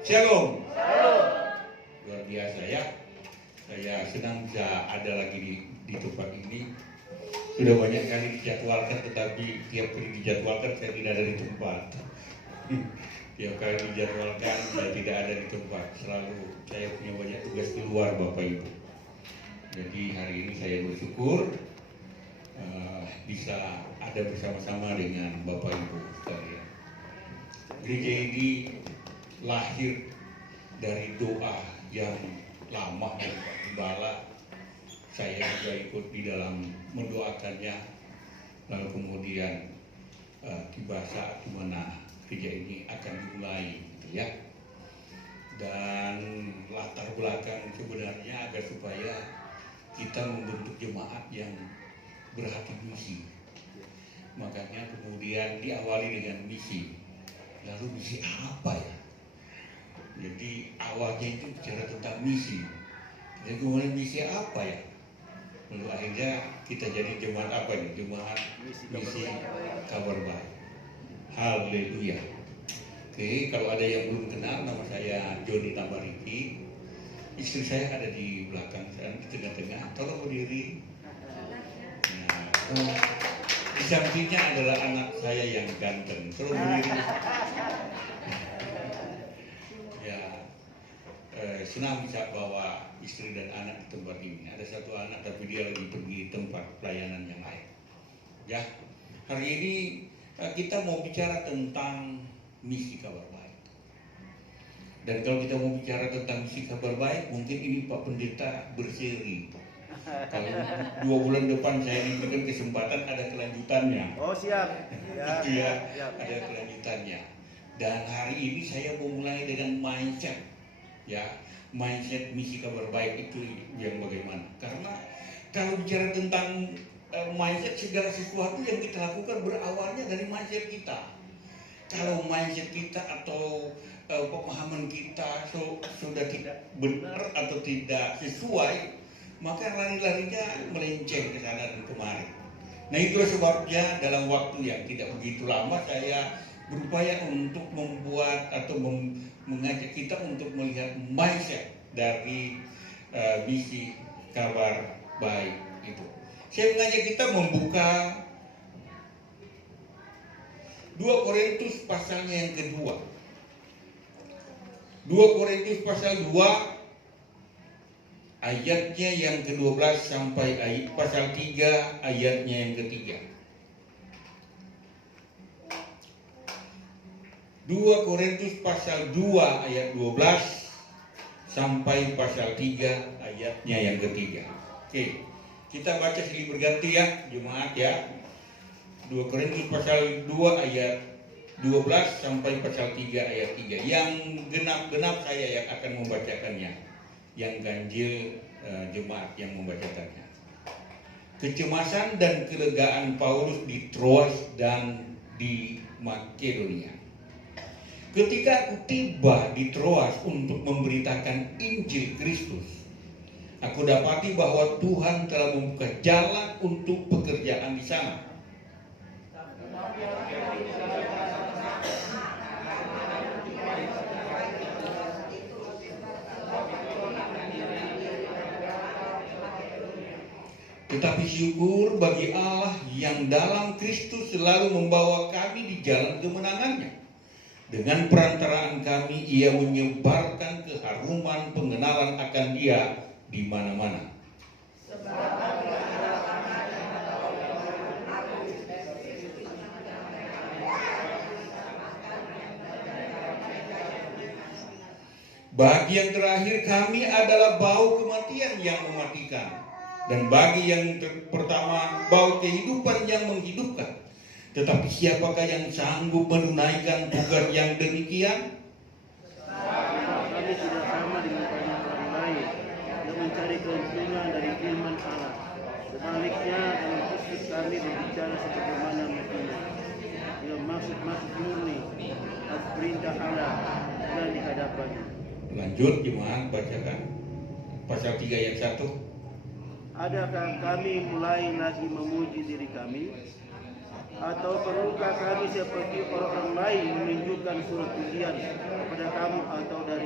Shalom. Luar biasa ya. Saya senang bisa ada lagi di tempat ini. Sudah banyak kali dijadwalkan, tetapi tiap kali dijadwalkan saya tidak ada di tempat. Tiap kali dijadwalkan saya tidak ada di tempat. Selalu saya punya banyak tugas keluar Bapak Ibu. Jadi hari ini saya bersyukur bisa ada bersama-sama dengan Bapak Ibu sekalian. Gereja ini lahir dari doa yang lama dari Pak Gembala. Saya juga ikut di dalam mendoakannya. Lalu kemudian tiba saat di mana gereja ini akan dimulai, gitu ya. Dan latar belakang sebenarnya agar supaya kita membentuk jemaat yang berhati misi. Makanya kemudian diawali dengan misi. Lalu misi apa ya? Jadi awalnya itu bicara tentang misi. Jadi kemudian misi apa ya? Lalu akhirnya kita jadi jemaat apa nih? Jemaat misi kabar baik. Haleluya. Oke, kalau ada yang belum kenal, nama saya Joni Tambariki. Istri saya ada di belakang sana, di tengah-tengah. Tolong berdiri. Nah, di sampingnya adalah anak saya yang ganteng. Tolong berdiri. Ya, senang bisa bawa istri dan anak di tempat ini. Ada satu anak tapi dia lagi pergi tempat pelayanan yang lain. Ya, hari ini kita mau bicara tentang misi kabar baik. Dan kalau kita mau bicara tentang misi kabar baik, mungkin ini Pak Pendeta berseri. Kalau 2 bulan depan saya diberikan kesempatan ada kelanjutannya. Oh siap. Ya, ya, ada kelanjutannya. Dan hari ini saya mau mulai dengan mindset, ya, mindset misi kabar baik itu yang bagaimana? Karena kalau bicara tentang mindset, segala sesuatu yang kita lakukan berawalnya dari mindset kita. Kalau mindset kita atau pemahaman kita sudah tidak benar atau tidak sesuai, maka lari-larinya melenceng ke sana dan kemari. Nah, itulah sebabnya dalam waktu yang tidak begitu lama saya berupaya untuk membuat atau mengajak kita untuk melihat mindset dari misi kabar baik itu. Saya mengajak kita membuka 2 Korintus pasalnya yang kedua. 2 Korintus pasal 2 ayatnya yang ke-12 sampai pasal 3 ayatnya yang ketiga. 2 Korintus pasal 2 ayat 12 sampai pasal 3 ayatnya yang ketiga. Oke, kita baca silih berganti ya, jemaat ya. 2 Korintus pasal 2 ayat 12 sampai pasal 3 ayat 3. Yang genap-genap saya yang akan membacakannya. Yang ganjil jemaat yang membacakannya. Kecemasan dan kelegaan Paulus di Troas dan di Makedonia. Ketika aku tiba di Troas untuk memberitakan Injil Kristus, aku dapati bahwa Tuhan telah membuka jalan untuk pekerjaan di sana. Tetapi syukur bagi Allah yang dalam Kristus selalu membawa kami di jalan kemenangannya. Dengan perantaraan kami, ia menyebarkan keharuman pengenalan akan Dia di mana-mana. Bagi yang terakhir kami adalah bau kematian yang mematikan. Dan bagi yang pertama, bau kehidupan yang menghidupkan. Tetapi siapakah yang sanggup menunaikan tugas yang demikian? Kami tidak sama dengan orang lain yang mencari keuntungan dari firman Allah. Sebaliknya, dalam Kristus kami berbicara sebagaimana mestinya, dengan maksud-maksud murni atas perintah Allah dan di hadapannya. Lanjut jemaat bacakan pasal 3 ayat 1. Adakah kami mulai lagi memuji diri kami? Atau perlukah kami seperti orang lain menunjukkan surat pujian kepada kamu atau dari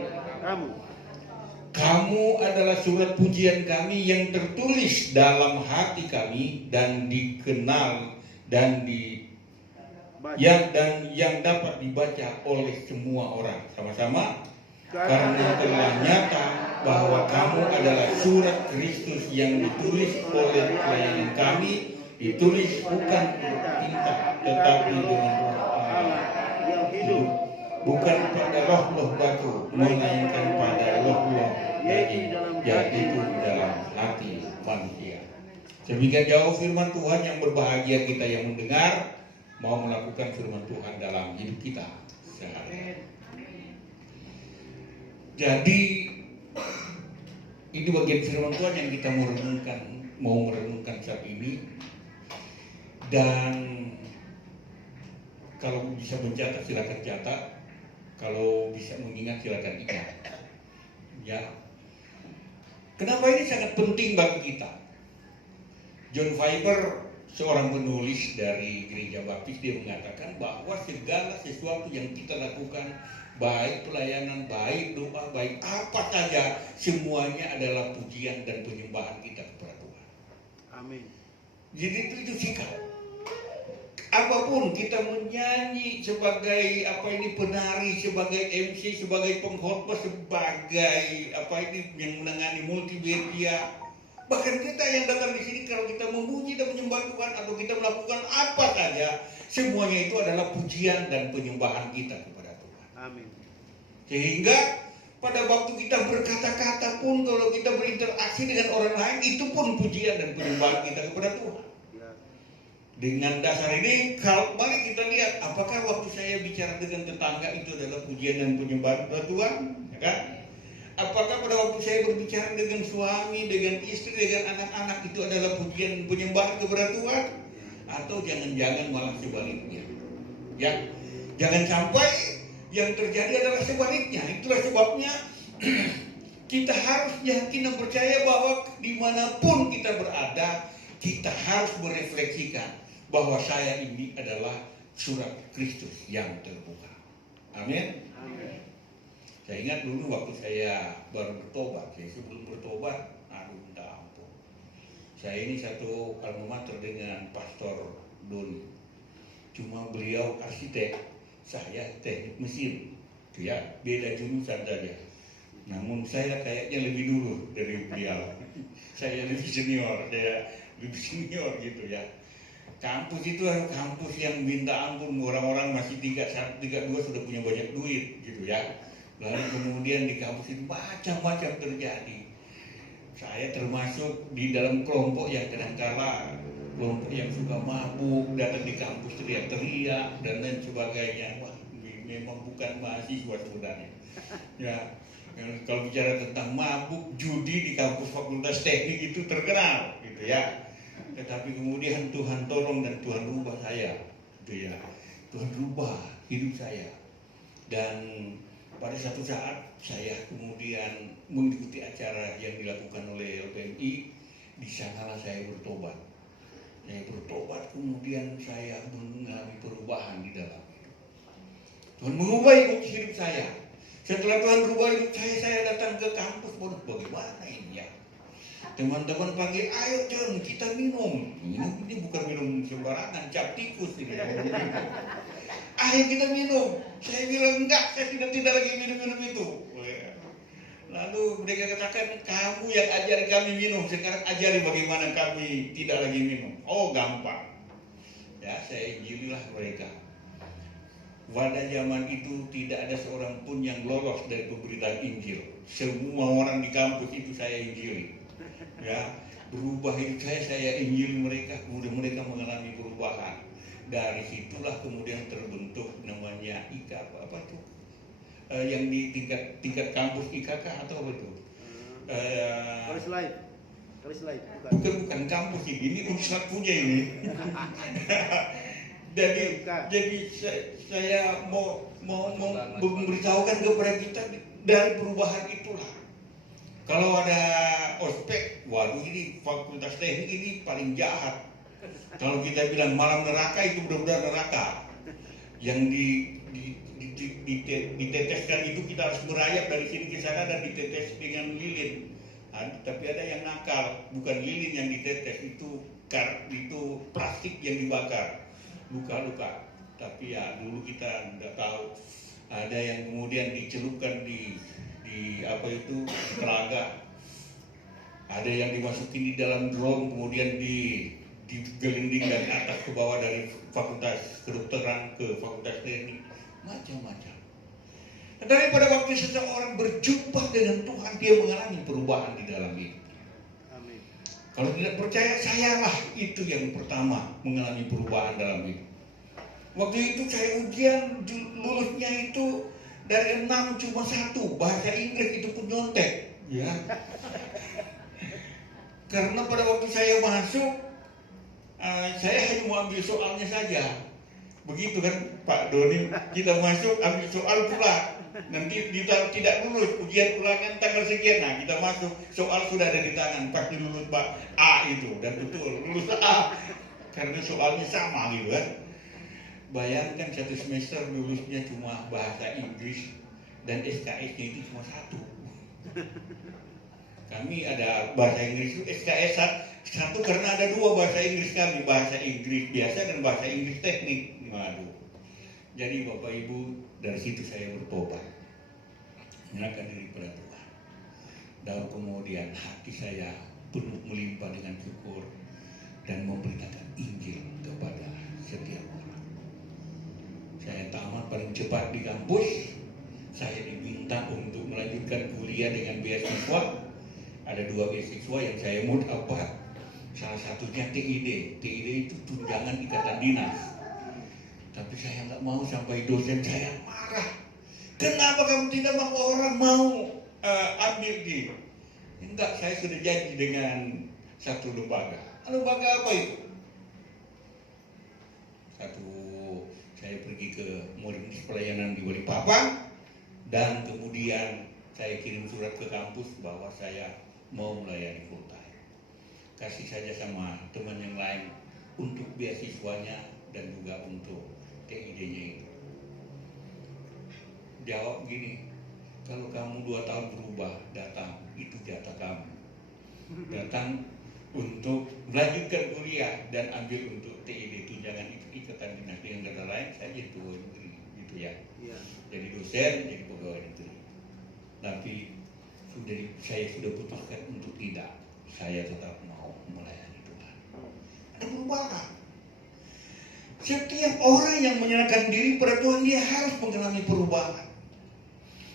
Kamu adalah surat pujian kami yang tertulis dalam hati kami dan dikenal dan yang dapat dibaca oleh semua orang. Sama-sama. Karena telah nyata bahwa kamu adalah surat Kristus yang ditulis oleh pelayanan kami, ditulis bukan tinta tetapi dengan roh Allah yang hidup, bukan pada roh batu, melainkan pada roh yaitu di dalam hati manusia. Demikian jauh firman Tuhan yang berbahagia kita yang mendengar, mau melakukan firman Tuhan dalam hidup kita sehari-hari. Jadi ini bagian firman Tuhan yang kita mau merenungkan saat ini. Dan kalau bisa mencatat silakan catat, kalau bisa mengingat silakan ingat. Ya, kenapa ini sangat penting bagi kita? John Piper, seorang penulis dari Gereja Baptis, dia mengatakan bahwa segala sesuatu yang kita lakukan, baik pelayanan, baik doa, baik apa saja, semuanya adalah pujian dan penyembahan kita kepada Tuhan. Amin. Jadi itu sikap. Apapun kita menyanyi sebagai penari, sebagai MC, sebagai pengkhotbah, sebagai yang menangani multimedia, bahkan kita yang datang di sini kalau kita memuji dan menyembah Tuhan atau kita melakukan apa saja, semuanya itu adalah pujian dan penyembahan kita kepada Tuhan. Amin. Sehingga pada waktu kita berkata-kata pun, kalau kita berinteraksi dengan orang lain, itu pun pujian dan penyembahan kita kepada Tuhan. Dengan dasar ini, mari kita lihat apakah waktu saya bicara dengan tetangga itu adalah pujian dan penyembahan kepada Tuhan, ya kan? Apakah pada waktu saya berbicara dengan suami, dengan istri, dengan anak-anak itu adalah pujian dan penyembahan kepada Tuhan? Atau jangan-jangan malah sebaliknya? Ya, jangan sampai yang terjadi adalah sebaliknya. Itulah sebabnya kita harus yakin dan percaya bahwa dimanapun kita berada, kita harus merefleksikan bahwa saya ini adalah surat Kristus yang terbuka. Amin. Amin. Saya ingat dulu waktu saya baru bertobat, sebelum bertobat, minta ampun. Saya ini satu alma mater dengan Pastor Doni. Cuma beliau arsitek, saya teknik mesin. Ya, beda jurusan saja. Namun saya kayaknya lebih dulu dari beliau. Saya lebih senior gitu ya. Kampus itu kampus yang minta ampun, orang-orang masih 3-1, 3-2 sudah punya banyak duit gitu ya. Lalu kemudian di kampus itu macam-macam terjadi. Saya termasuk di dalam kelompok yang kadang-kala kelompok yang suka mabuk, datang di kampus teriak-teriak dan lain sebagainya. Wah, memang bukan mahasiswa sebenarnya. Ya, kalau bicara tentang mabuk, judi di kampus Fakultas Teknik itu terkenal gitu ya. Tetapi kemudian Tuhan tolong dan Tuhan rubah saya, gitu ya. Tuhan rubah hidup saya. Dan pada satu saat saya kemudian mengikuti acara yang dilakukan oleh LPMI. Di sanalah saya bertobat. Saya bertobat, kemudian saya mengalami perubahan di dalam hidup. Tuhan mengubah hidup saya. Setelah Tuhan rubah hidup saya datang ke kampus. Bagaimana ini ya? Teman-teman panggil, ayo John, kita minum. Ini bukan minum sembarangan, cap tikus ini. Ayo kita minum. Saya bilang enggak, saya tidak lagi minum itu. Lalu mereka katakan, kamu yang ajari kami minum, sekarang ajari bagaimana kami tidak lagi minum. Oh, gampang. Ya, saya injililah mereka. Pada zaman itu tidak ada seorang pun yang lolos dari pemberitaan Injil. Semua orang di kampus itu saya injili. Ya, berubah hidup saya injil mereka, kemudian mereka mengalami perubahan. Dari situlah kemudian terbentuk namanya apa itu? Yang di tingkat kampus IKK atau apa itu? Kalis lain. Bukan kampus ini Ustaz punya ini. jadi saya mau memberitahukan kepada kita dari perubahan itulah. Kalau ada ospek, waduh ini Fakultas Teknik ini paling jahat. Kalau kita bilang malam neraka, itu benar-benar neraka. Yang diteteskan itu kita harus merayap dari sini ke sana dan ditetes dengan lilin. Tapi ada yang nakal, bukan lilin yang ditetes, itu plastik yang dibakar, luka-luka. Tapi ya dulu kita tidak tahu. Ada yang kemudian dicelupkan di di telaga. Ada yang dimasukin di dalam drum, kemudian digelinding dari atas ke bawah, dari fakultas kedokteran ke fakultas teknik, macam-macam. Tetapi pada waktu seseorang berjumpa dengan Tuhan, dia mengalami perubahan di dalam hidup. Amin. Kalau tidak percaya, sayalah itu yang pertama mengalami perubahan dalam hidup. Waktu itu saya ujian, lulusnya itu dari 6 cuma 1, bahasa Inggris itu pun nyontek. Ya. Karena pada waktu saya masuk, saya hanya mau ambil soalnya saja. Begitu kan Pak Doni, kita masuk ambil soal pula. Nanti kita tidak lulus, ujian ulangan tanggal sekian, nah kita masuk, soal sudah ada di tangan, pasti lulus Pak A itu, dan betul lulus A karena soalnya sama gitu kan. Bayangkan 1 semester lulusnya cuma bahasa Inggris dan SKS-nya itu cuma 1. Kami ada bahasa Inggris itu SKS 1 karena ada 2 bahasa Inggris kami, bahasa Inggris biasa dan bahasa Inggris teknik. Waduh. Jadi Bapak Ibu, dari situ saya bertobat, menyerahkan diri pada Tuhan. Dan kemudian hati saya penuh melimpah dengan syukur dan memberitakan Injil kepada setiap orang. Saya tamat paling cepat di kampus. Saya diminta untuk melanjutkan kuliah dengan beasiswa. Ada 2 beasiswa yang saya mau dapat. Salah satunya TID. TID itu tunjangan ikatan dinas. Tapi saya nggak mau, sampai dosen saya marah. Kenapa kamu tidak mau, orang mau ambil di? Enggak, saya sudah janji dengan satu lembaga. Lembaga apa itu? Saya pergi ke Morintis Pelayanan di Balikpapan, dan kemudian saya kirim surat ke kampus bahwa saya mau melayani full time. Kasih saja sama teman yang lain untuk beasiswanya dan juga untuk TID-nya itu. Jawab gini, kalau kamu 2 tahun berubah, datang, itu jatah kamu. Datang untuk melanjutkan kuliah dan ambil untuk TID, tunjangan ikatan dinas. Dengan kata lain, saya jadi pegawai negeri, gitu ya. Jadi dosen, jadi pegawai negeri. Tapi saya sudah putuskan untuk tidak. Saya tetap mau melayani Tuhan. Ada perubahan. Setiap orang yang menyerahkan diri pada Tuhan, dia harus mengalami perubahan.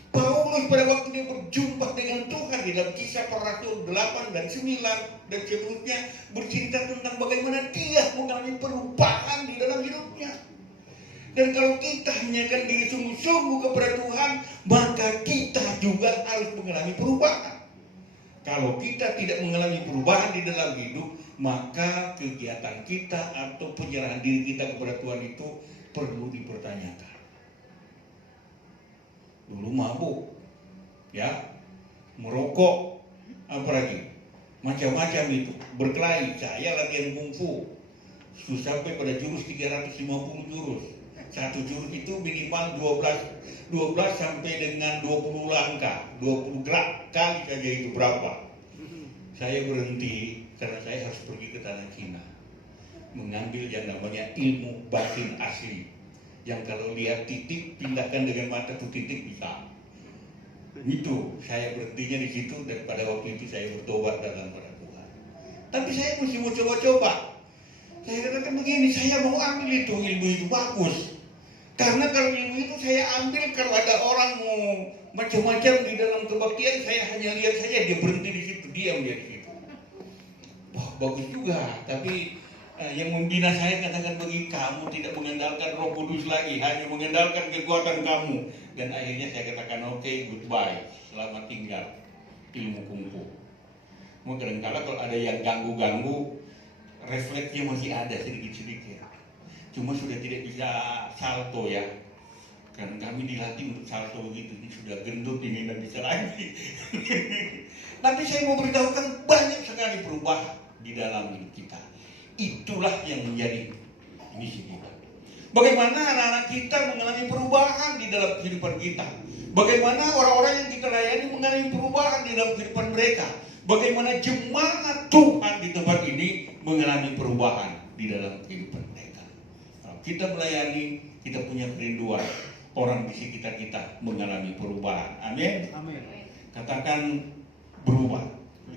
Paulus pada waktu dia berjumpa dengan Tuhan di dalam Kisah Para Rasul 8 dan 9 dan seterusnya, bercerita tentang bagaimana dia mengalami perubahan di dalam hidupnya. Dan kalau kita menyerahkan diri sungguh-sungguh kepada Tuhan, maka kita juga harus mengalami perubahan. Kalau kita tidak mengalami perubahan di dalam hidup, maka kegiatan kita atau penyerahan diri kita kepada Tuhan itu perlu dipertanyakan. Dulu mabuk, ya, merokok, apalagi macam-macam itu, berkelahi. Saya latihan kungfu, sampai pada jurus 350 jurus. Satu jurus itu minimal 12 sampai dengan 20 langkah, 20 gerak kali saja itu berapa. Saya berhenti karena saya harus pergi ke tanah Cina, mengambil yang namanya ilmu batin asli, yang kalau lihat titik pindahkan dengan mata tuh titik bisa. Itu saya berhentinya di situ, dan pada waktu itu saya bertobat datang pada Tuhan. Tapi saya mesti mau coba-coba. Saya katakan begini, saya mau ambil itu, ilmu itu bagus. Karena kalau ilmu itu saya ambil, kalau ada orang mau macam-macam di dalam kebaktian, saya hanya lihat saja, dia berhenti di situ, diam dia di situ. Wah, bagus juga, tapi yang membina saya katakan begini, kamu tidak mengandalkan Roh Kudus lagi, hanya mengandalkan kekuatan kamu. Dan akhirnya saya katakan oke, goodbye, selamat tinggal ilmu kungfu. Kadang-kadang kalau ada yang ganggu-ganggu, refleksnya masih ada sedikit-sedikit. Cuma sudah tidak bisa salto ya. Karena kami dilatih untuk salto begitu, ini sudah gendut ini dan bisa lagi. Tapi saya mau beritahukan banyak sekali perubahan di dalam hidup kita. Itulah yang menjadi misi kita. Bagaimana anak-anak kita mengalami perubahan di dalam kehidupan kita. Bagaimana orang-orang yang kita layani mengalami perubahan di dalam kehidupan mereka. Bagaimana jemaat Tuhan di tempat ini mengalami perubahan di dalam kehidupan mereka. Kalau kita melayani, kita punya kerinduan. Orang di sekitar kita mengalami perubahan. Amin. Amin. Katakan berubah.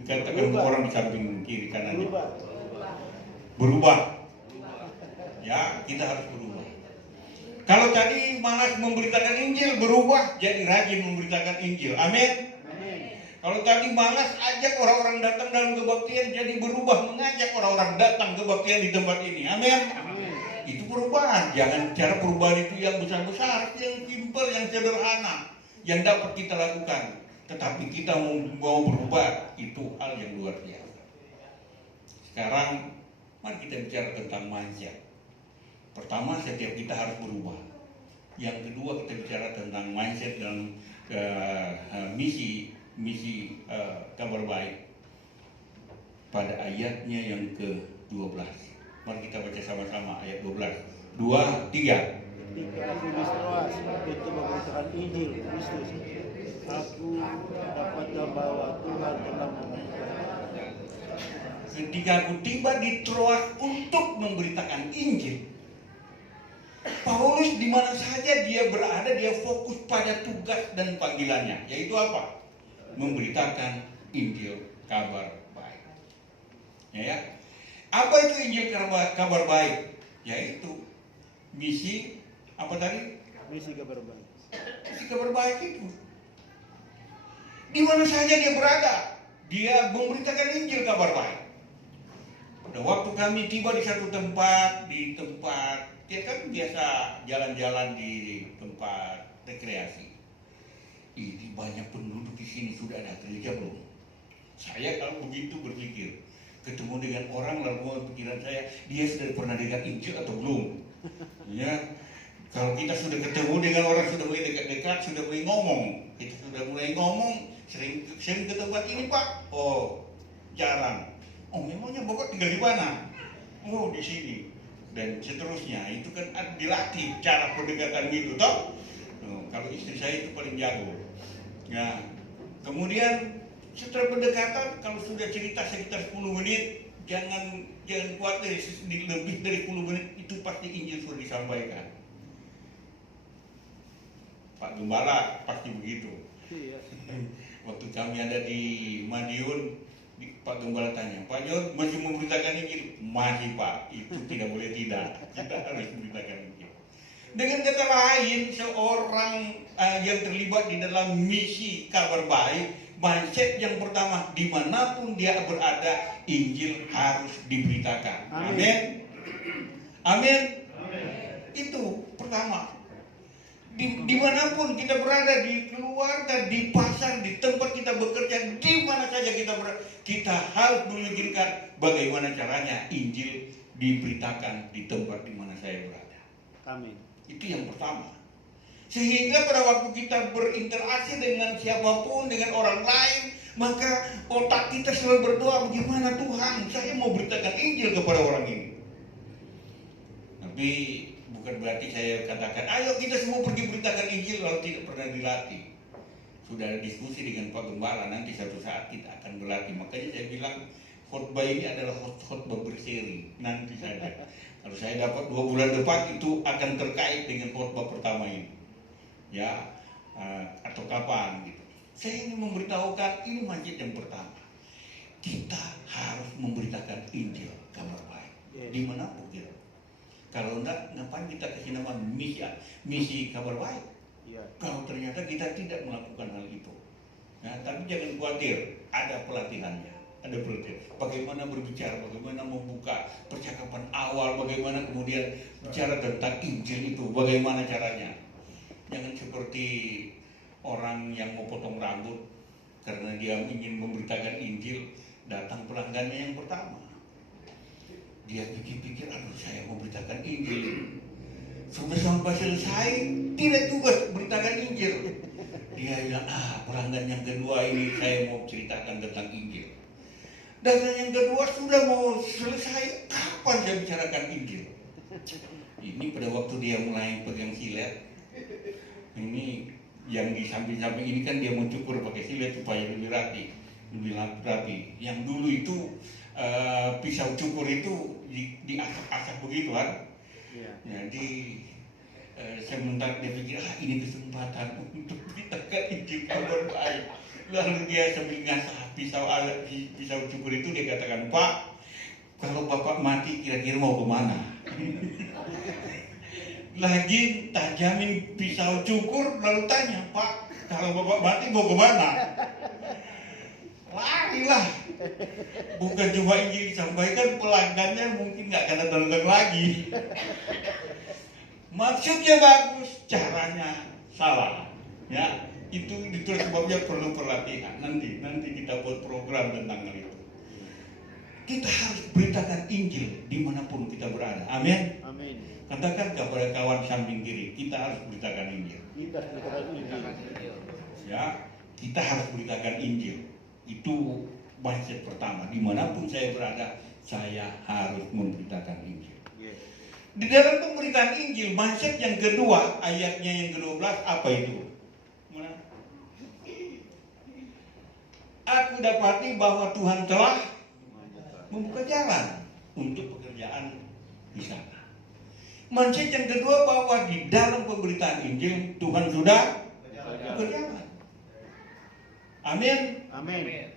Katakan orang di samping kiri kanannya. Berubah. Ya, kita harus berubah. Kalau tadi malas memberitakan Injil, berubah jadi rajin memberitakan Injil. Amin. Kalau tadi malas ajak orang-orang datang dalam kebaktian, jadi berubah mengajak orang-orang datang kebaktian di tempat ini. Amin. Itu perubahan. Jangan cara perubahan itu yang besar-besar, yang simpel, yang sederhana, yang dapat kita lakukan. Tetapi kita mau berubah, itu hal yang luar biasa. Sekarang, mari kita bicara tentang mindset. Pertama, setiap kita harus berubah. Yang kedua, kita bicara tentang mindset dan misi kabar baik pada ayatnya yang ke-12. Mari kita baca sama-sama ayat 12. 2, 3. Ketika aku di Troas untuk memberitakan Injil Kristus, aku dapat bahwa Tuhan telah memberkati. Ketika aku tiba di Troas untuk memberitakan Injil, Paulus di mana saja dia berada, dia fokus pada tugas dan panggilannya, yaitu apa? Memberitakan Injil kabar baik. Ya. Apa itu Injil kabar baik? Yaitu misi apa tadi? Misi kabar baik. Misi kabar baik itu. Di mana saja dia berada, dia memberitakan Injil kabar baik. Pada waktu kami tiba di satu tempat, dia kan biasa jalan-jalan di tempat rekreasi. Ini banyak penduduk di sini, sudah ada gereja belum? Saya kalau begitu berpikir, ketemu dengan orang lalu pikiran saya, dia sudah pernah dengar Injil atau belum? Ya, kalau kita sudah ketemu dengan orang, sudah mulai dekat-dekat, sudah mulai ngomong, kita sudah mulai ngomong, sering ke tempat ini Pak? Oh, jarang. Oh, memangnya Bapak tinggal di mana? Oh, di sini. Dan seterusnya, itu kan dilatih cara pendekatan gitu, toh? Kalau istri saya itu paling jago. Ya, kemudian setelah pendekatan, kalau sudah cerita sekitar 10 menit, jangan khawatir, lebih dari 10 menit itu pasti Injil sudah disampaikan. Pak Gembala pasti begitu. Iya. Waktu kami ada di Madiun, Pak Gembala tanya, Pak John masih memberitakan Injil? Masih Pak, itu tidak boleh tidak. Kita harus memberitakan Injil. Dengan kata lain, seorang yang terlibat di dalam misi kabar baik, mindset yang pertama, dimanapun dia berada, Injil harus diberitakan. Amin. Amin. Itu pertama. Dimanapun kita berada, di keluarga, di pasar, di tempat kita bekerja, di mana saja kita berada, kita harus memikirkan bagaimana caranya Injil diberitakan di tempat di mana saya berada. Amin. Itu yang pertama. Sehingga pada waktu kita berinteraksi dengan siapapun, dengan orang lain, maka otak kita selalu berdoa, bagaimana Tuhan, saya mau beritakan Injil kepada orang ini. Tapi bukan berarti saya katakan, ayo kita semua pergi beritakan Injil, lalu tidak pernah dilatih. Sudah ada diskusi dengan Pak Gembala, nanti satu saat kita akan berlatih. Makanya saya bilang, khotbah ini adalah khotbah berseri, nanti saja. Kalau saya dapat 2 bulan depan, itu akan terkait dengan khotbah pertama ini. Ya, atau kapan gitu. Saya ingin memberitahukan, ini majid yang pertama. Kita harus memberitakan Injil, kabar baik. Dimanapun kita. Kalau enggak, ngapain kita kasih nama misi kabar baik? Ya. Kalau ternyata kita tidak melakukan hal itu. Nah, tapi jangan khawatir, ada pelatihannya. Ada pelatihan. Bagaimana berbicara, bagaimana membuka percakapan awal, bagaimana kemudian bicara tentang Injil itu, bagaimana caranya. Jangan seperti orang yang mau potong rambut karena dia ingin memberitakan Injil, datang pelanggannya yang pertama. Dia pikir-pikir, aduh saya mau beritakan Injil. Sudah sampai selesai, tidak juga beritakan Injil. Dia bilang, pelanggan yang kedua ini saya mau ceritakan tentang Injil. Dan yang kedua sudah mau selesai, kapan saya bicarakan Injil? Ini pada waktu dia mulai pegang silet, ini yang di samping-samping ini kan dia mau cukur pakai silet supaya lebih rapi. Yang dulu itu pisau cukur itu diasak-asak begitu kan. Iya. Jadi sementara dia pikir ini kesempatan untuk ditekan Injil kabar baik. Lalu dia sambil ngasah pisau cukur itu dia katakan, Pak, kalau Bapak mati kira-kira mau kemana? Lagi tajamin pisau cukur lalu tanya, Pak, kalau Bapak mati mau kemana? Larilah. Bukan cuma Injil disampaikan, pelanggannya mungkin nggak akan datang lagi. Maksudnya bagus, caranya salah. Ya, itu sebabnya perlu pelatihan. Nanti kita buat program tentang hal itu. Kita harus beritakan Injil dimanapun kita berada. Amin. Amin. Katakan kepada kawan samping kiri, kita harus beritakan Injil. Kita beritakan Injil. Ya, kita harus beritakan Injil. Itu mindset pertama. Dimanapun saya berada, saya harus memberitakan Injil. Yes. Di dalam pemberitaan Injil, mindset yang kedua, ayatnya yang ke-12, apa itu? Mana? Aku dapati bahwa Tuhan telah membuka jalan untuk pekerjaan di sana. Mindset yang kedua bahwa di dalam pemberitaan Injil Tuhan sudah membuka jalan. Amin. Amin.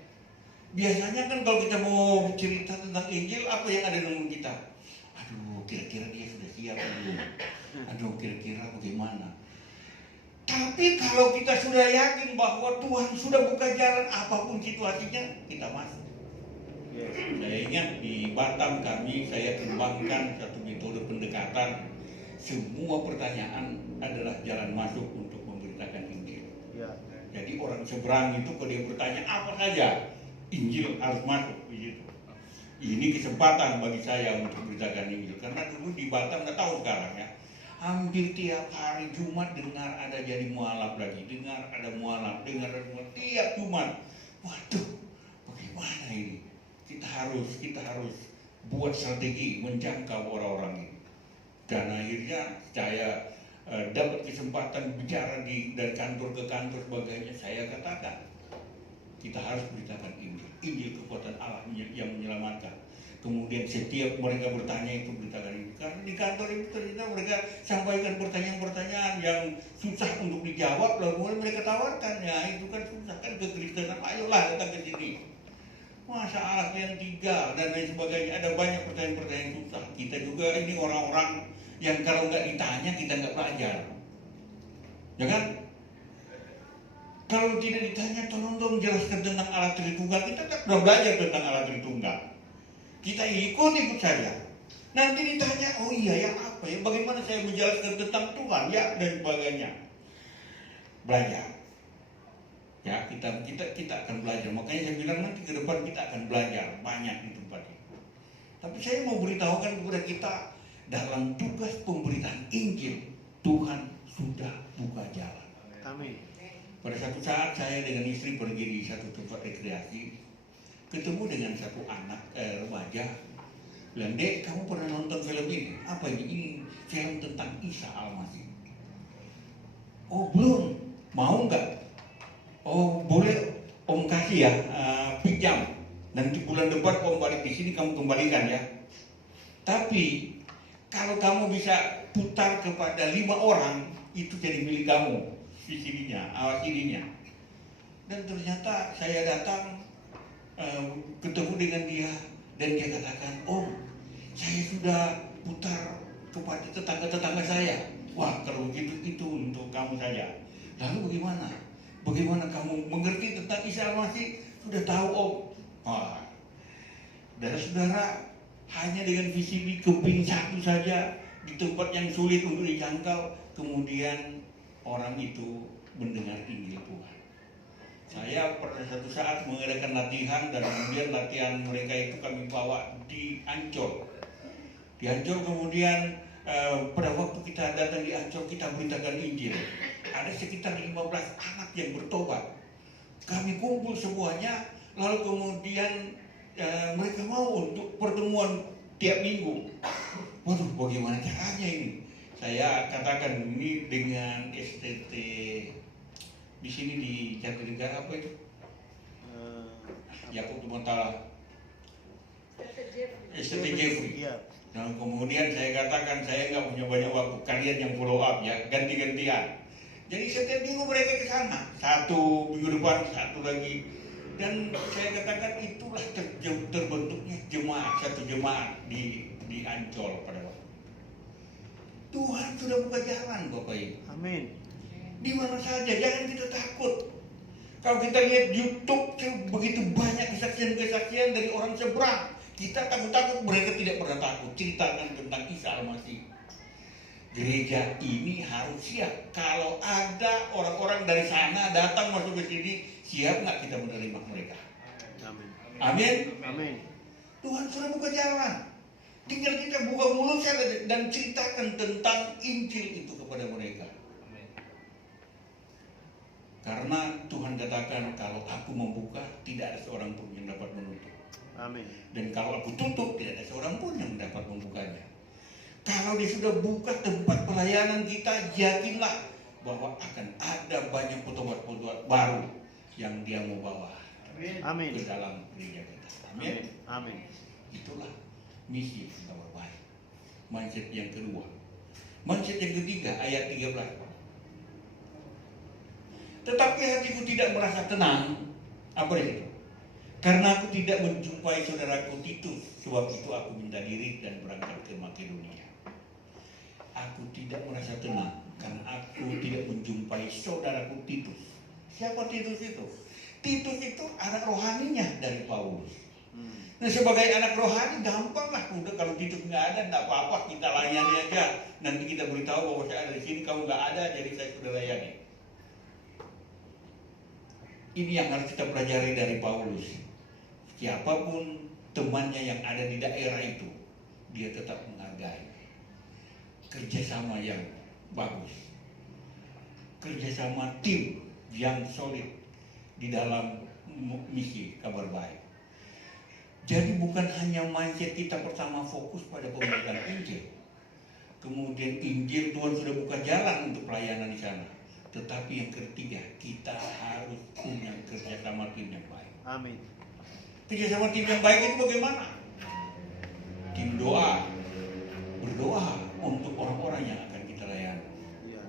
Biasanya kan kalau kita mau cerita tentang Injil, apa yang ada dalam kita? Aduh, kira-kira dia sudah siap belum? Aduh, kira-kira bagaimana? Tapi kalau kita sudah yakin bahwa Tuhan sudah buka jalan apapun situasinya, kita masuk. Yes. Saya ingat di Batam saya kembangkan satu metode pendekatan. Semua pertanyaan adalah jalan masuk untuk memberitakan Injil. Ya. Jadi orang seberang itu kalau dia bertanya apa saja, Injil harus masuk begitu. Ini kesempatan bagi saya untuk beritakan Injil. Karena dulu di Batam, nggak tahu sekarang ya, hampir tiap hari Jumat dengar ada jadi mualaf lagi, dengar ada mualaf tiap Jumat. Waduh, bagaimana ini? Kita harus buat strategi menjangkau orang-orang ini. Dan akhirnya saya dapat kesempatan bicara dari kantor ke kantor sebagainya. Saya katakan kita harus beritakan Injil kekuatan Allah yang menyelamatkan. Kemudian setiap mereka bertanya itu beritakan Injil. Karena di kantor itu ternyata mereka sampaikan pertanyaan-pertanyaan yang susah untuk dijawab, lalu mereka tawarkan, ya itu kan susah kan kekristenan, ayolah datang ke sini. Masa Allah yang tiga dan lain sebagainya, ada banyak pertanyaan-pertanyaan susah. Kita juga ini orang-orang yang kalau nggak ditanya kita nggak belajar, ya kan? Kalau tidak ditanya, tolong dong jelaskan tentang Allah Tritunggal, kita tak pernah belajar tentang Allah Tritunggal. Kita ikut saja. Nanti ditanya, oh iya ya apa ya, bagaimana saya menjelaskan tentang Tuhan ya dan sebagainya. Belajar. Ya, kita akan belajar. Makanya saya bilang nanti ke depan kita akan belajar banyak di tempat ini. Tapi saya mau beritahukan kepada kita dalam tugas pemberitaan Injil, Tuhan sudah buka jalan. Amin. Pada satu saat saya dengan istri pergi di satu tempat rekreasi, ketemu dengan satu anak remaja. Bilang, Dek, kamu pernah nonton film ini? Apa ini? Ini film tentang Isa Al-Masih. Oh belum, mau nggak? Oh boleh Om kasih ya, pinjam. Nanti bulan depan Om balik di sini kamu kembalikan ya. Tapi kalau kamu bisa putar kepada 5 orang, itu jadi milik kamu. VCD-nya, CD-nya. Dan ternyata saya datang ketemu dengan dia dan dia katakan, Om, saya sudah putar kepada tetangga-tetangga saya. Wah, kalau begitu itu untuk kamu saja. Lalu bagaimana? Bagaimana kamu mengerti tentang Isa Al-Masih? Sudah tahu, Om. Wah, saudara-saudara, hanya dengan VCD keping satu saja di tempat yang sulit untuk dijangkau, kemudian orang itu mendengar Injil Tuhan. Saya pada satu saat mengadakan latihan dan kemudian latihan mereka itu kami bawa di Ancol. Di Ancol kemudian pada waktu kita datang di Ancol kita beritakan Injil. Ada sekitar 15 anak yang bertobat. Kami kumpul semuanya, lalu kemudian mereka mau untuk pertemuan tiap minggu. Waduh, bagaimana caranya ini? Saya katakan ini dengan STT di sini di Jatinegara apa itu? Yakub Tumentala, STT Jeffrey. Iya. Nah, kemudian saya katakan saya nggak punya banyak waktu, kalian yang follow up ya, ganti-gantian. Jadi setiap minggu mereka ke sana, satu minggu depan satu lagi. Dan saya katakan itulah terbentuknya jemaat, satu jemaat di Ancol pada waktu. Tuhan sudah buka jalan Bapak Ibu. Amin. Di mana saja, jangan kita takut. Kalau kita lihat YouTube begitu banyak kesaksian-kesaksian dari orang seberang, kita takut-takut, mereka tidak pernah takut. Ceritakan tentang Isa Al-Masih. Gereja ini harus siap. Kalau ada orang-orang dari sana datang masuk ke sini, siap nggak kita menerima mereka? Amin. Amin. Amin. Tuhan sudah buka jalan. Tinggal kita buka mulut dan ceritakan tentang Injil itu kepada mereka. Karena Tuhan katakan kalau aku membuka, tidak ada seorang pun yang dapat menutup. Amin. Dan kalau aku tutup, tidak ada seorang pun yang dapat membukanya. Kalau dia sudah buka tempat pelayanan kita, yakinlah bahwa akan ada banyak petugas-petugas baru yang dia mau bawa Amin. ke dalam gereja kita. Amin. Amin. Amin. Itulah misi kabar baik. Mindset yang kedua. Mindset yang ketiga, ayat 13. Tetapi hatiku tidak merasa tenang. Apa itu? Karena aku tidak menjumpai saudaraku Titus, sebab itu aku minta diri dan berangkat ke Makedonia. Aku tidak merasa tenang karena aku tidak menjumpai saudaraku Titus. Siapa Titus itu? Titus itu anak rohaninya dari Paulus. Nah, sebagai anak rohani gampang lah, udah kalau Titus nggak ada, nggak apa-apa, kita layani aja. Nanti kita beritahu bahwa saya ada di sini, kamu nggak ada, jadi saya sudah layani. Ini yang harus kita pelajari dari Paulus. Siapapun temannya yang ada di daerah itu, dia tetap menghargai. Kerjasama yang bagus, kerjasama tim yang solid di dalam misi kabar baik. Jadi bukan hanya mindset kita pertama fokus pada pemberitaan Injil, kemudian Injil Tuhan sudah buka jalan untuk pelayanan di sana. Tetapi yang ketiga, kita harus punya kerjasama tim yang baik. Amin. Kerjasama tim yang baik itu bagaimana? Tim doa, berdoa untuk orang-orang yang akan kita layani. Iya.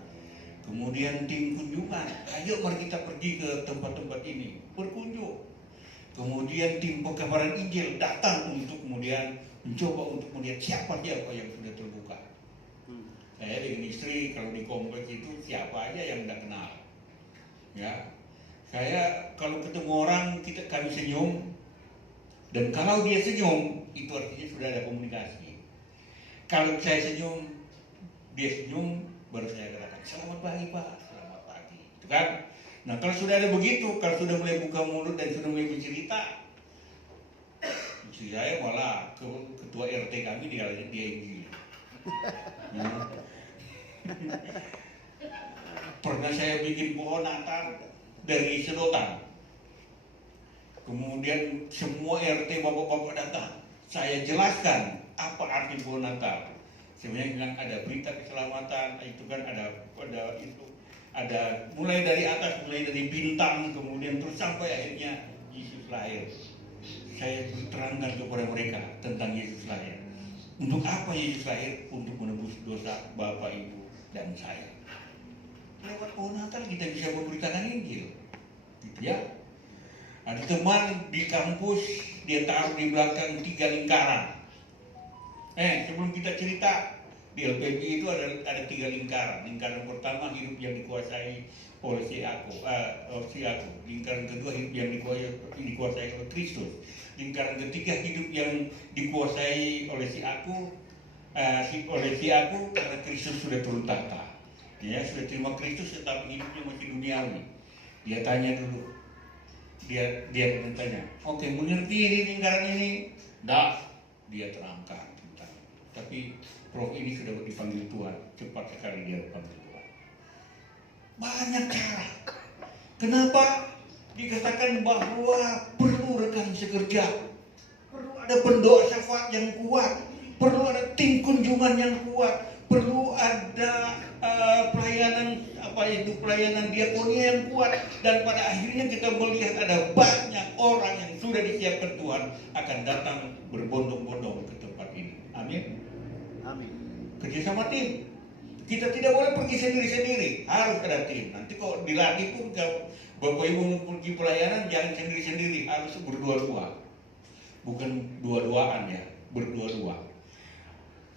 Kemudian tim kunjungan, ayo mari kita pergi ke tempat-tempat ini, berkunjung. Kemudian tim pekabaran Injil datang untuk kemudian mencoba untuk melihat siapa yang sudah terbuka. Saya dengan istri kalau di kompleks itu siapa aja yang tidak kenal. Ya, saya kalau ketemu orang kami senyum, dan kalau dia senyum itu artinya sudah ada komunikasi. Kalau saya senyum, dia senyum, baru saya katakan selamat pagi Pak, selamat pagi, itu kan. Nah kalau sudah ada begitu, kalau sudah mulai buka mulut dan sudah mulai bercerita, istri saya malah ketua RT kami dia Injil. Pernah saya bikin pohon Natal dari sedotan. Kemudian semua RT bapak-bapak datang. Saya jelaskan apa arti pohon Natal. Sebenarnya bilang ada berita keselamatan, itu kan ada mulai dari atas, mulai dari bintang, kemudian terus sampai akhirnya Yesus lahir. Saya terangkan kepada mereka tentang Yesus lahir. Untuk apa Yesus lahir? Untuk menebus dosa Bapak, Ibu, dan saya. Lewat pohon Natal kita bisa memberitakan Injil, gitu ya. Ada teman di kampus, dia taruh di belakang 3 lingkaran. Sebelum kita cerita, di LPG itu ada 3 lingkaran. Lingkaran pertama hidup yang dikuasai oleh si aku. Lingkaran kedua hidup yang dikuasai oleh Kristus. Lingkaran ketiga hidup yang dikuasai oleh si aku karena Kristus sudah turun tahta. Dia sudah terima Kristus tetapi hidupnya masih duniawi. Dia tanya dulu. Dia bertanya, oke, mengerti ini lingkaran ini? Dah, dia terangkan. Tapi Prof ini sudah dipanggil Tuhan, cepat sekali dia dipanggil Tuhan. Banyak cara. Kenapa dikatakan bahwa perlu rekan sekerja, perlu ada pendoa syafaat yang kuat. perlu ada tim kunjungan yang kuat, perlu ada pelayanan diakonia yang kuat, dan pada akhirnya kita melihat ada banyak orang yang sudah disiapkan Tuhan akan datang berbondong-bondong ke tempat ini. Amin. Amin. Kerjasama tim. Kita tidak boleh pergi sendiri-sendiri, harus ada tim. Nanti kalau dilatih pun kalau Bapak Ibu pergi pelayanan jangan sendiri-sendiri, harus berdua-dua. Bukan dua-duaan ya, berdua-dua.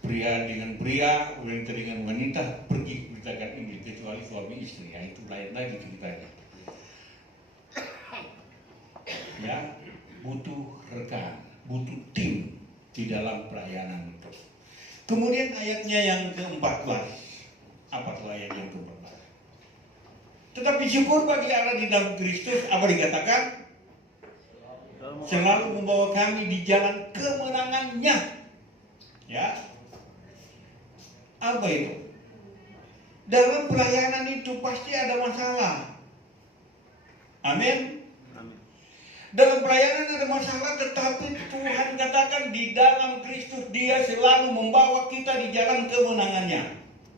Pria dengan pria, wanita dengan wanita pergi beritakan Injil, kecuali suami istri. Ya, itu lain lagi ceritanya. Ya, butuh rekan, butuh tim di dalam pelayanan itu. Kemudian ayatnya yang ke-14. Apa tuh ayat yang ke-14? Tetapi syukur bagi Allah di dalam Kristus, apa dikatakan? Selalu membawa kami di jalan kemenangannya. Ya. Apa itu? Dalam pelayanan itu pasti ada masalah. Amin. Dalam pelayanan ada masalah, tetapi Tuhan katakan di dalam Kristus Dia selalu membawa kita di jalan kemenangannya.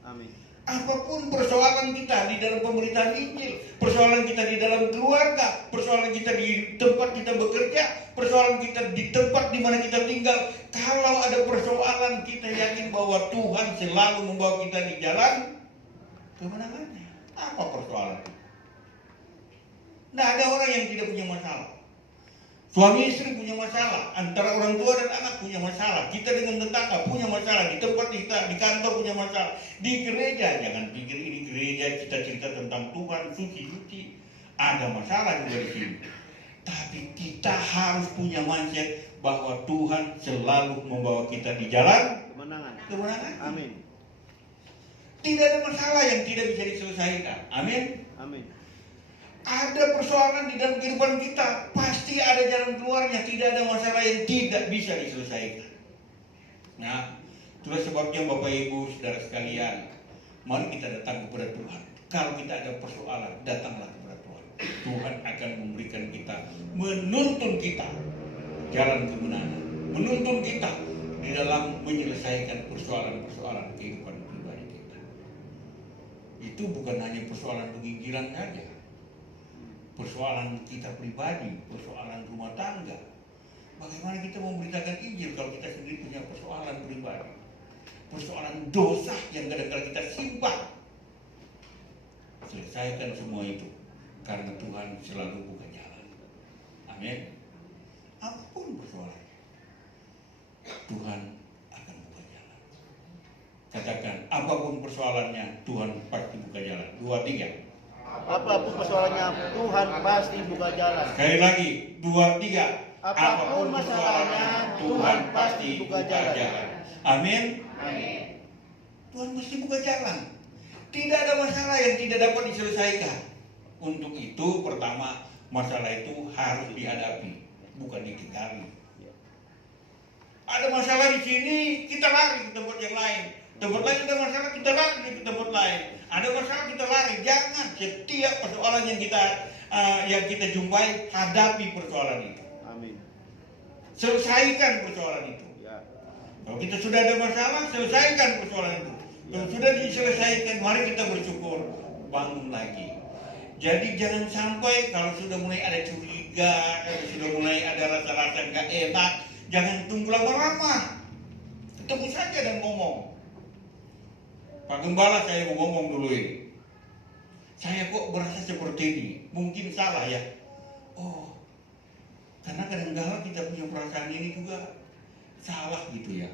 Amin. Apapun persoalan kita di dalam pemberitaan Injil, persoalan kita di dalam keluarga, persoalan kita di tempat kita bekerja, persoalan kita di tempat di mana kita tinggal, kalau ada persoalan kita yakin bahwa Tuhan selalu membawa kita di jalan kemenangannya. Apa persoalan? Nah, ada orang yang tidak punya masalah. Suami istri punya masalah, antara orang tua dan anak punya masalah, kita dengan tetangga punya masalah, di tempat kita, di kantor punya masalah, di gereja, jangan pikir ini gereja kita cerita tentang Tuhan, suci-suci, ada masalah juga di sini. Tapi kita harus punya mindset bahwa Tuhan selalu membawa kita di jalan kemenangan. Amin. Tidak ada masalah yang tidak bisa diselesaikan. Amin. Amin. Ada persoalan di dalam kehidupan kita, pasti ada jalan keluarnya, tidak ada masalah yang tidak bisa diselesaikan. Nah, itulah sebabnya Bapak Ibu Saudara sekalian, mari kita datang kepada Tuhan. Kalau kita ada persoalan, datanglah kepada Tuhan. Tuhan akan memberikan kita, menuntun kita jalan kemenangan, menuntun kita di dalam menyelesaikan persoalan-persoalan kehidupan pribadi kita. Itu bukan hanya persoalan penginggiran saja. Persoalan kita pribadi, persoalan rumah tangga. Bagaimana kita memberitakan Injil kalau kita sendiri punya persoalan pribadi, persoalan dosa yang kadang-kadang kita simpan. Selesaikan semua itu, karena Tuhan selalu buka jalan. Amin. Apapun persoalannya, Tuhan akan buka jalan. Katakan, apapun persoalannya, Tuhan pasti buka jalan. 2, 3. Apapun persoalannya, Tuhan pasti buka jalan. Sekali lagi, 2, 3. Apapun masalahnya, Tuhan pasti buka jalan. Amin. Amin. Tuhan pasti buka jalan. Tidak ada masalah yang tidak dapat diselesaikan. Untuk itu, pertama, masalah itu harus dihadapi, bukan ditinggali. Ada masalah di sini, kita lari ke tempat yang lain. Tempat lain ada masalah, kita lari ke tempat lain. Ada masalah, kita lari. Jangan setiap persoalan yang kita jumpai, hadapi persoalan itu. Amin. Selesaikan persoalan itu. Ya. Kalau kita sudah ada masalah, selesaikan persoalan itu. Kalau sudah diselesaikan, mari kita bersyukur, bangun lagi. Jadi jangan sampai kalau sudah mulai ada curiga, kalau sudah mulai ada rasa-rasa nggak enak, jangan tunggu lama-lama. Ketemu saja dan ngomong. Pak Gembala, saya mau ngomong dulu ini. Saya kok berasa seperti ini? Mungkin salah ya. Oh, karena kadang-kadang kita punya perasaan ini juga salah gitu ya.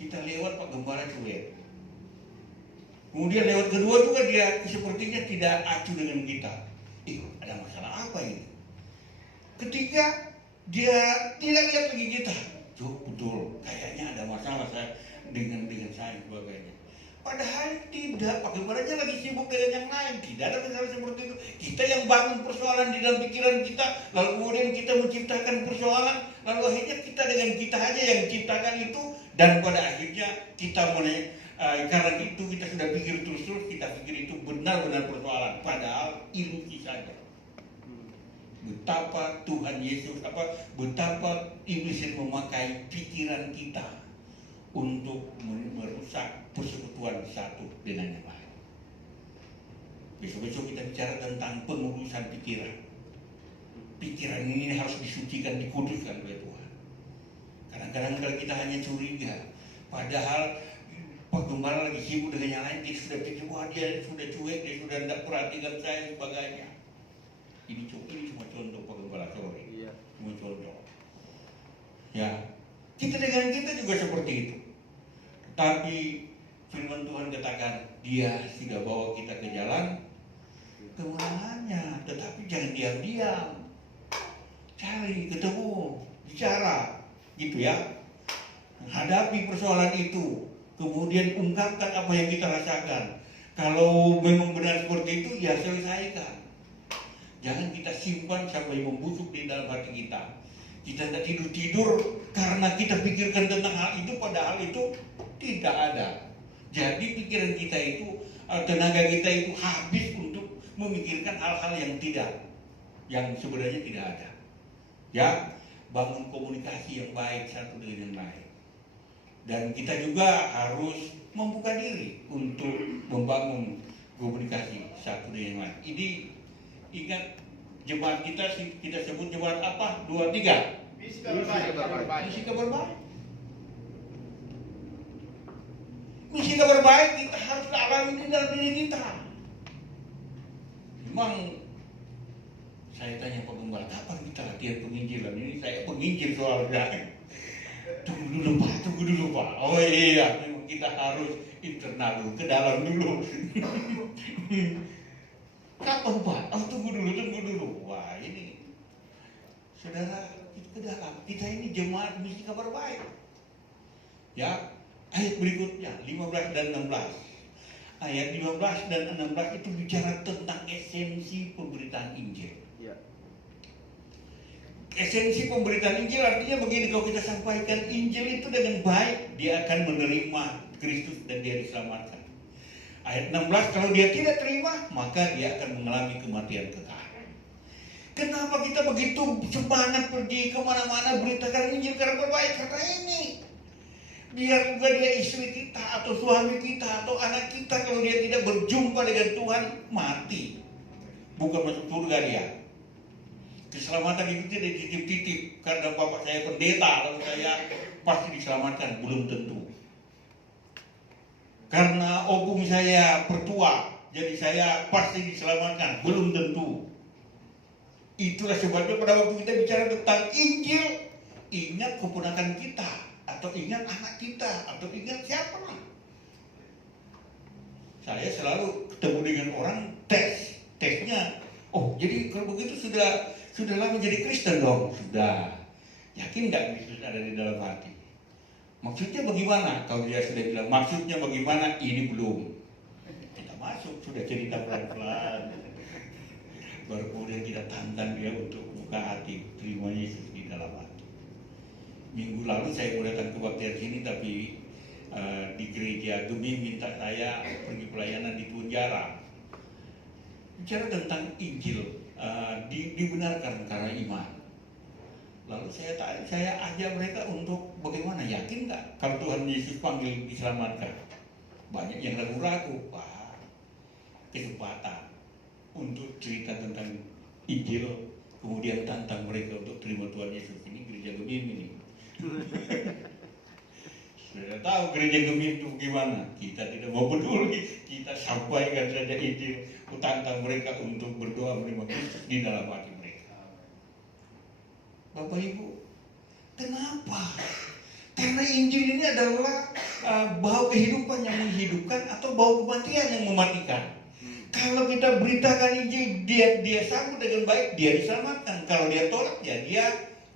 Kita lewat Pak Gembala cuek. Kemudian lewat kedua juga dia sepertinya tidak acuh dengan kita. Ada masalah apa ini? Ketiga, dia tidak lihat lagi kita. Betul, kayaknya ada masalah dengan saya sebagainya. Padahal tidak, Pak Gembalanya lagi sibuk dengan yang lain. Tidak ada masalah seperti itu. Kita yang bangun persoalan di dalam pikiran kita, lalu kemudian kita menciptakan persoalan, lalu akhirnya kita dengan kita aja yang ciptakan itu, dan pada akhirnya kita karena itu kita sudah pikir terus, kita pikir itu benar-benar persoalan, padahal ilusi saja. Betapa Tuhan Yesus, betapa iblis memakai pikiran kita untuk merusak persekutuan satu dengan yang lain. Besok-besok kita bicara tentang pengurusan pikiran. Pikiran ini harus disucikan, dikuduskan oleh Tuhan. Kadang-kadang kalau kita hanya curiga, padahal Pak Gembala lagi sibuk dengan yang lain, kita sudah pikir, wah dia sudah cuek, dia sudah tidak perhatikan saya dan sebagainya. Ini cuma contoh Pak Gembala, sorry. Iya. Cuma contoh. Ya, kita dengan kita juga seperti itu. Tapi firman Tuhan katakan, dia sudah bawa kita ke jalan kemenangannya, tetapi jangan diam-diam. Cari, ketemu, bicara, gitu ya. Hadapi persoalan itu, kemudian ungkapkan apa yang kita rasakan. Kalau memang benar seperti itu, ya selesaikan. Jangan kita simpan sampai membusuk di dalam hati kita. Kita tidak tidur-tidur karena kita pikirkan tentang hal itu, padahal itu tidak ada. Jadi pikiran kita itu, tenaga kita itu habis untuk memikirkan hal-hal yang sebenarnya tidak ada. Ya, bangun komunikasi yang baik satu dengan yang lain. Dan kita juga harus membuka diri untuk membangun komunikasi satu dengan yang lain. Ini ingat jemaat kita sebut jemaat apa? 2, 3. Misi kabar baik. Misi kabar baik. Misi kabar baik kita harus alami di dalam diri kita. Memang saya tanya Pak Gembala, kapan kita latihan penginjilan? Ini saya penginjil soalnya. Tunggu dulu Pak. Oh iya, memang kita harus internal dulu, ke dalam dulu. Kapan Pak? Oh tunggu dulu. Wah ini, saudara, kita ke dalam. Kita ini jemaat misi kabar baik. Ya, ayat berikutnya 15 dan 16. Ayat 15 dan 16 itu bicara tentang esensi pemberitaan Injil. Ya. Esensi pemberitaan Injil artinya begini, kalau kita sampaikan Injil itu dengan baik, dia akan menerima Kristus dan dia diselamatkan. Ayat 16, kalau dia tidak terima, maka dia akan mengalami kematian kekal. Kenapa kita begitu semangat pergi kemana-mana beritakan Injil kabar baik? Karena ini, biar juga dia istri kita atau suami kita atau anak kita, kalau dia tidak berjumpa dengan Tuhan, mati, bukan masuk surga dia. Keselamatan itu tidak dititip-titip karena bapak saya pendeta lalu saya pasti diselamatkan, belum tentu. Karena opung saya pertua jadi saya pasti diselamatkan, belum tentu. Itulah sebabnya pada waktu kita bicara tentang Injil, ingat keponakan kita atau ingat anak kita atau ingat siapa. Saya selalu ketemu dengan orang tesnya, oh jadi kalau begitu sudah lama jadi Kristen dong. Sudah. Yakin nggak Kristus ada di dalam hati? Maksudnya bagaimana? Kalau dia sudah bilang maksudnya bagaimana, ini belum. Kita masuk, sudah cerita pelan-pelan. Baru kemudian kita tantang dia untuk buka hati, terima Yesus di dalam hati. Minggu lalu saya mau datang ke baktian sini, tapi di gereja Gemi minta saya pergi pelayanan di Tunjara. Bicara tentang Injil, dibenarkan karena iman. Lalu saya ajak mereka untuk bagaimana, yakin nggak kalau Tuhan Yesus panggil diselamatkan? Banyak yang ragu-ragu. Wah, kesempatan untuk cerita tentang Injil, kemudian tantang mereka untuk terima Tuhan Yesus. Ini gereja Gemim ini. Sudah tahu gereja Gemim itu gimana? Kita tidak mau peduli, kita sampaikan saja Injil, tantang mereka untuk berdoa menerima Kristus di dalam hati mereka. Bapak Ibu, kenapa? Karena Injil ini adalah bau kehidupan yang menghidupkan atau bau kematian yang mematikan. Kalau kita beritakan Injil, dia sambut dengan baik, dia diselamatkan. Kalau dia tolak, ya dia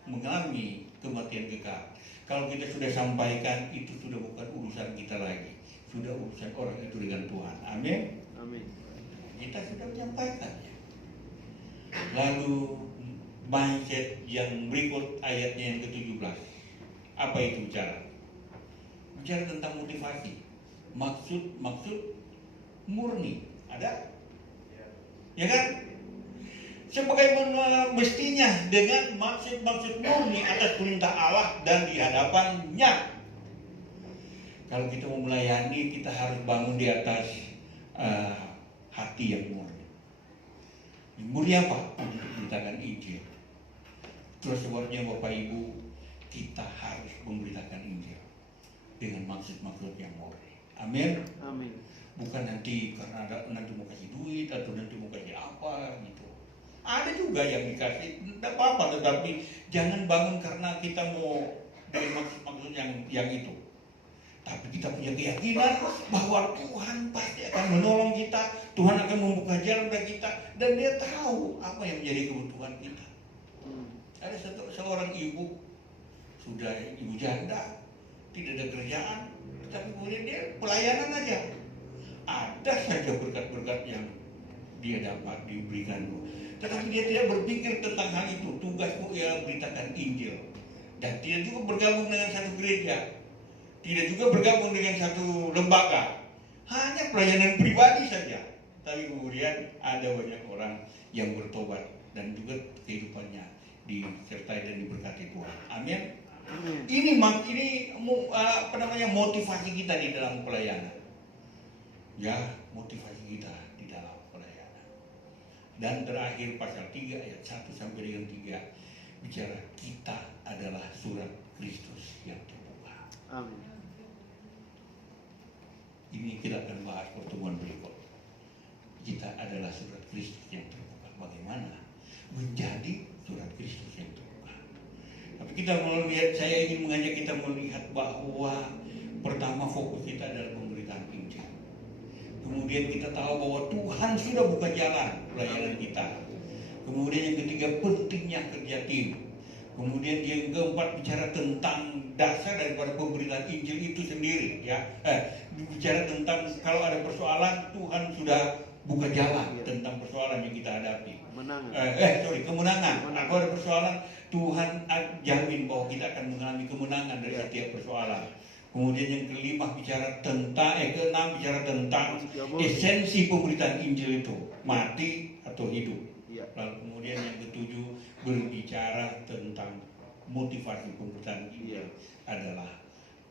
mengalami kematian kekal. Kalau kita sudah sampaikan, itu sudah bukan urusan kita lagi, sudah urusan orang itu dengan Tuhan. Amin. Amin. Kita sudah menyampaikannya. Lalu mindset yang berikut ayatnya yang ke-17. Apa itu bicara? Bicara tentang motivasi. Maksud murni. Ada? Ya kan? Sebagaimana mestinya dengan maksud murni atas perintah Allah dan di hadapannya. Kalau kita mau melayani, kita harus bangun di atas hati yang murni. Murni apa? Untuk memberitakan Injil. Terus sebabnya Bapak Ibu, kita harus memberitakan Injil dengan maksud-maksud yang murni. Amin. Amin. Bukan nanti karena nanti mau kasih duit atau nanti mau kasih apa gitu. Ada juga yang dikasih, tidak apa-apa, tetapi jangan bangun karena kita mau dengan maksud-maksud yang itu. Tapi kita punya keyakinan bahwa Tuhan pasti akan menolong kita, Tuhan akan membuka jalan bagi kita, dan Dia tahu apa yang menjadi kebutuhan kita. Ada seorang ibu, sudah ibu janda, tidak ada kerjaan, tapi kemudian dia pelayanan aja. Ada saja berkat-berkat yang dia dapat diberikan, tetapi dia tidak berpikir tentang hal itu. Tugasku ialah beritakan Injil, dan tidak juga bergabung dengan satu gereja, tidak juga bergabung dengan satu lembaga, hanya pelayanan pribadi saja. Tapi kemudian ada banyak orang yang bertobat dan juga kehidupannya disertai dan diberkati Tuhan. Amin. Ini motivasi kita di dalam pelayanan. Ya, motivasi kita di dalam pelayanan. Dan terakhir pasal 3 ayat 1 sampai dengan 3 bicara kita adalah surat Kristus yang terbuka. Amin. Ini kita akan bahas pertemuan berikut. Kita adalah surat Kristus yang terbuka. Bagaimana menjadi surat Kristus yang terbuka? Tapi kita melihat, saya ingin mengajak kita melihat bahwa pertama fokus kita adalah pemberitaan Injil. Kemudian kita tahu bahwa Tuhan sudah buka jalan pelayanan kita. Kemudian yang ketiga, pentingnya kerja tim. Kemudian yang keempat, bicara tentang dasar daripada pemberitaan Injil itu sendiri, ya. Bicara tentang kalau ada persoalan, Tuhan sudah buka jalan tentang persoalan yang kita hadapi. Kemenangan. Kalau ada persoalan, Tuhan jamin bahwa kita akan mengalami kemenangan dari setiap persoalan. Kemudian yang kelima keenam bicara tentang esensi pemberitaan Injil itu, mati atau hidup. Lalu kemudian yang ketujuh berbicara tentang motivasi pemberitaan Injil adalah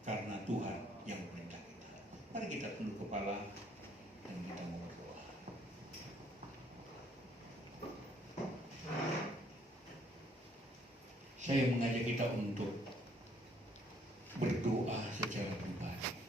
karena Tuhan yang perintah kita. Mari kita tunduk kepala dan kita mau berdoa. Saya mengajak kita untuk berdoa secara pribadi.